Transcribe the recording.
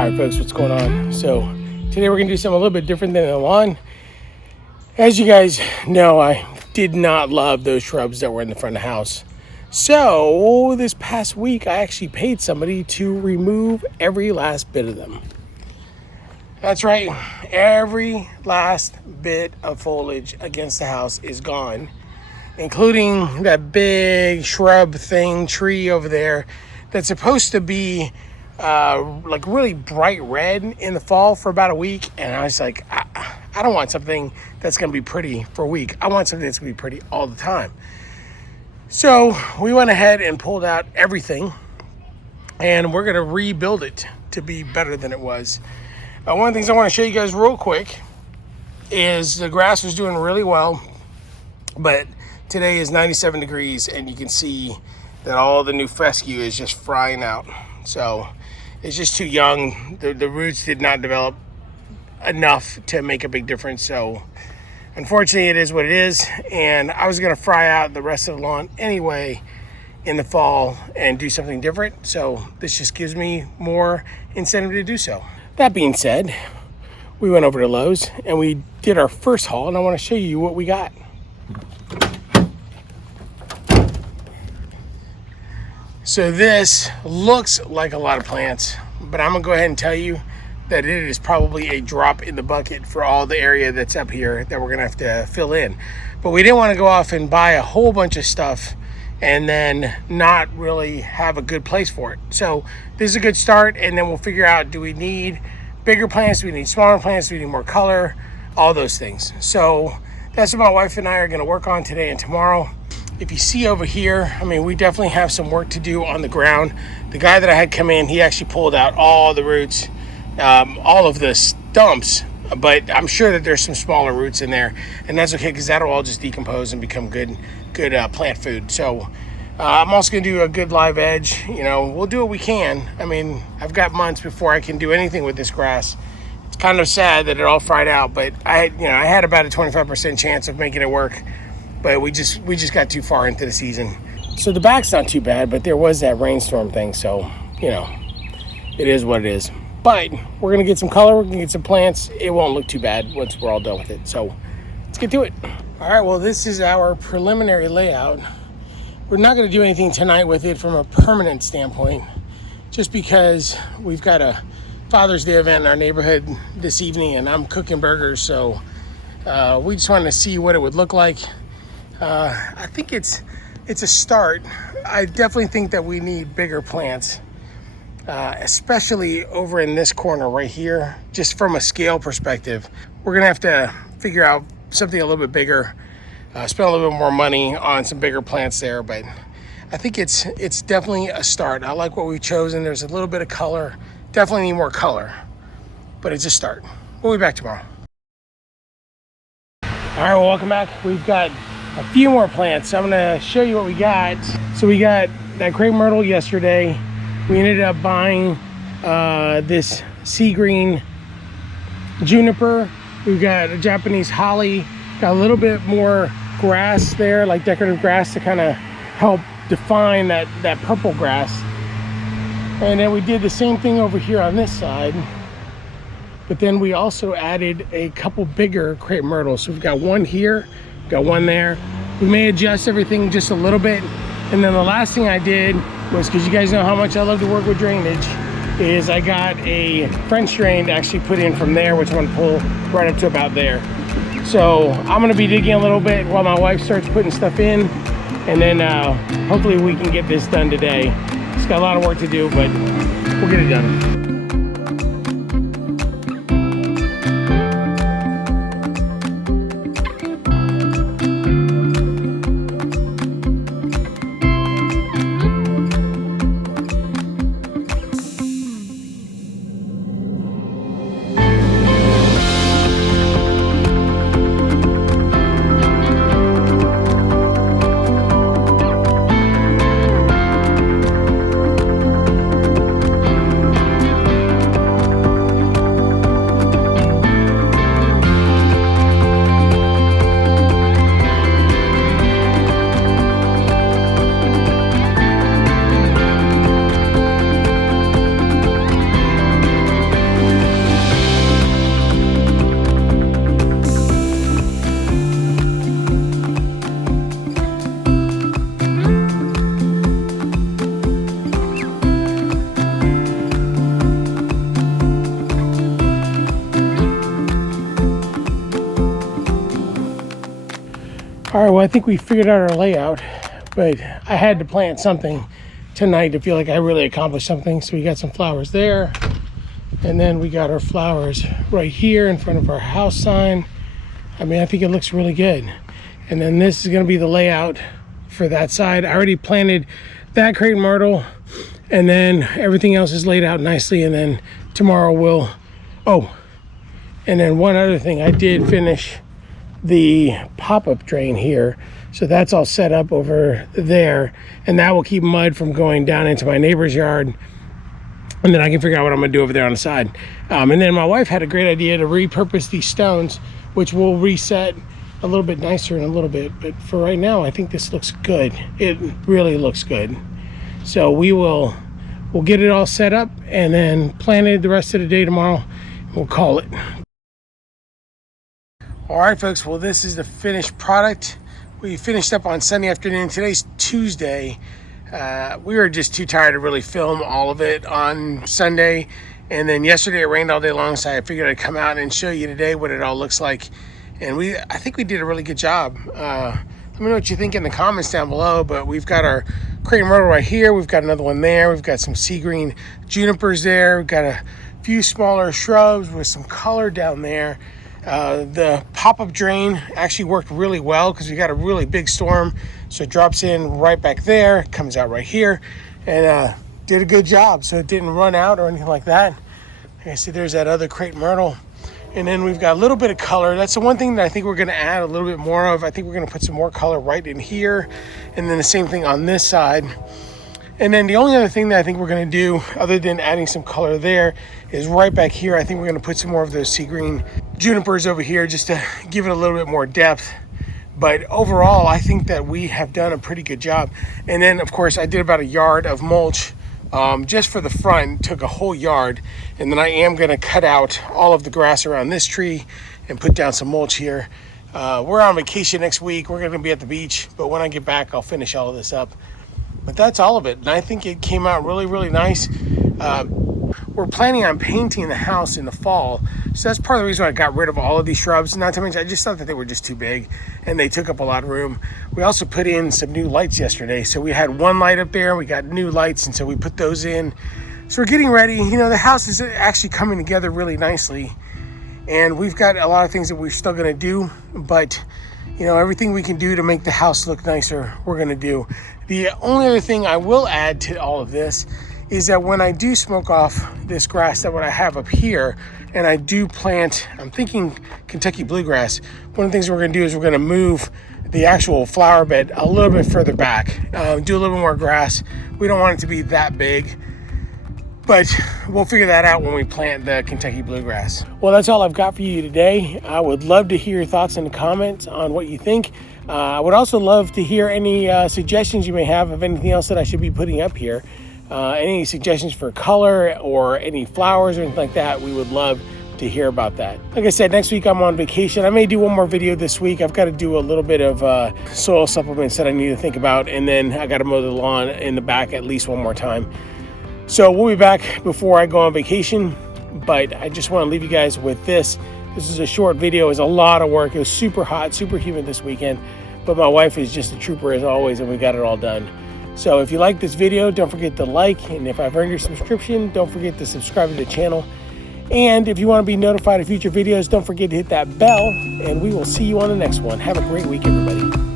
Alright folks, what's going on? So today we're going to do something a little bit different than the lawn. As you guys know, I did not love those shrubs that were in the front of the house. So this past week I actually paid somebody to remove every last bit of them. That's right, every last bit of foliage against the house is gone, including that big shrub thing, tree over there that's supposed to be like really bright red in the fall for about a week. And I was like, I don't want something that's going to be pretty for a week. I want something that's going to be pretty all the time. So we went ahead and pulled out everything, and we're going to rebuild it to be better than it was. One of the things I want to show you guys real quick is the grass was doing really well, but today is 97 degrees and you can see that all the new fescue is just frying out. So it's just too young. The roots did not develop enough to make a big difference. So unfortunately it is what it is. And I was going to fry out the rest of the lawn anyway in the fall and do something different. So this just gives me more incentive to do so. That being said, we went over to Lowe's and we did our first haul, and I want to show you what we got. So this looks like a lot of plants, but I'm gonna go ahead and tell you that it is probably a drop in the bucket for all the area that's up here that we're gonna have to fill in. But we didn't want to go off and buy a whole bunch of stuff and then not really have a good place for it. So this is a good start, and then we'll figure out, do we need bigger plants, do we need smaller plants, do we need more color, all those things. So that's what my wife and I are gonna work on today and tomorrow. If you see over here, I mean, we definitely have some work to do on the ground. The guy that I had come in, he actually pulled out all the roots, all of the stumps, but I'm sure that there's some smaller roots in there, and that's okay because that'll all just decompose and become good plant food. So I'm also gonna do a good live edge. You know, we'll do what we can. I mean, I've got months before I can do anything with this grass. It's kind of sad that it all fried out, but I had about a 25% chance of making it work. But we just got too far into the season. So the back's not too bad, but there was that rainstorm thing. So, it is what it is. But we're gonna get some color, we're gonna get some plants. It won't look too bad once we're all done with it. So let's get to it. All right, well, this is our preliminary layout. We're not gonna do anything tonight with it from a permanent standpoint, just because we've got a Father's Day event in our neighborhood this evening and I'm cooking burgers. So we just wanted to see what it would look like. I think it's a start. I definitely think that we need bigger plants, especially over in this corner right here. Just from a scale perspective, we're gonna have to figure out something a little bit bigger, spend a little bit more money on some bigger plants there. But I think it's definitely a start. I like what we've chosen. There's a little bit of color. Definitely need more color, but it's a start. We'll be back tomorrow. All right, well, welcome back. We've got a few more plants. I'm gonna show you what we got. So we got that crepe myrtle yesterday. We ended up buying this sea green juniper. We've got a Japanese holly. Got a little bit more grass there, like decorative grass, to kind of help define that purple grass. And then we did the same thing over here on this side. But then we also added a couple bigger crepe myrtles. So we've got one here, got one there. We may adjust everything just a little bit. And then the last thing I did was, because you guys know how much I love to work with drainage, is I got a French drain to actually put in from there, which I'm gonna pull right up to about there. So I'm gonna be digging a little bit while my wife starts putting stuff in, and then hopefully we can get this done today. It's got a lot of work to do, but we'll get it done. All right, well, I think we figured out our layout, but I had to plant something tonight to feel like I really accomplished something. So we got some flowers there, and then we got our flowers right here in front of our house sign. I mean, I think it looks really good. And then this is going to be the layout for that side. I already planted that crepe myrtle, and then everything else is laid out nicely. And then tomorrow we'll, oh, and then one other thing, I did finish the pop-up drain here. So that's all set up over there, and that will keep mud from going down into my neighbor's yard. And then I can figure out what I'm gonna do over there on the side. And then my wife had a great idea to repurpose these stones, which will reset a little bit nicer in a little bit. But for right now, I think this looks good. It really looks good. So we'll get it all set up and then planted the rest of the day tomorrow. We'll call it. All right, folks, well, this is the finished product. We finished up on Sunday afternoon. Today's Tuesday. We were just too tired to really film all of it on Sunday. And then yesterday it rained all day long, so I figured I'd come out and show you today what it all looks like. And I think we did a really good job. Let me know what you think in the comments down below. But we've got our crepe myrtle right here. We've got another one there. We've got some sea green junipers there. We've got a few smaller shrubs with some color down there. The pop-up drain actually worked really well because we got a really big storm, so it drops in right back there, comes out right here, and did a good job. So it didn't run out or anything like that. Like I said, there's that other crepe myrtle, and then we've got a little bit of color. That's the one thing that I think we're going to add a little bit more of. I think we're going to put some more color right in here, and then the same thing on this side. And then the only other thing that I think we're going to do, other than adding some color there, is right back here. I think we're going to put some more of those sea green junipers over here just to give it a little bit more depth. But overall, I think that we have done a pretty good job. And then, of course, I did about a yard of mulch just for the front. Took a whole yard. And then I am going to cut out all of the grass around this tree and put down some mulch here. We're on vacation next week. We're going to be at the beach. But when I get back, I'll finish all of this up. But that's all of it, and I think it came out really, really nice. We're planning on painting the house in the fall, so that's part of the reason why I got rid of all of these shrubs. Not to mention, I just thought that they were just too big, and they took up a lot of room. We also put in some new lights yesterday, so we had one light up there, we got new lights, and so we put those in. So we're getting ready. You know, the house is actually coming together really nicely, and we've got a lot of things that we're still gonna do, but you know, everything we can do to make the house look nicer, we're gonna do. The only other thing I will add to all of this is that when I do smoke off this grass that what I have up here, and I do plant, I'm thinking Kentucky bluegrass, one of the things we're gonna do is we're gonna move the actual flower bed a little bit further back, do a little bit more grass. We don't want it to be that big, but we'll figure that out when we plant the Kentucky bluegrass. Well, that's all I've got for you today. I would love to hear your thoughts in the comments on what you think. I would also love to hear any suggestions you may have of anything else that I should be putting up here. Any suggestions for color or any flowers or anything like that, we would love to hear about that. Like I said, next week I'm on vacation. I may do one more video this week. I've got to do a little bit of soil supplements that I need to think about, and then I got to mow the lawn in the back at least one more time. So we'll be back before I go on vacation, but I just want to leave you guys with this. This is a short video. It was a lot of work. It was super hot, super humid this weekend, but my wife is just a trooper as always, and we got it all done. So if you like this video, don't forget to like, and if I've earned your subscription, don't forget to subscribe to the channel. And if you want to be notified of future videos, don't forget to hit that bell, and we will see you on the next one. Have a great week, everybody.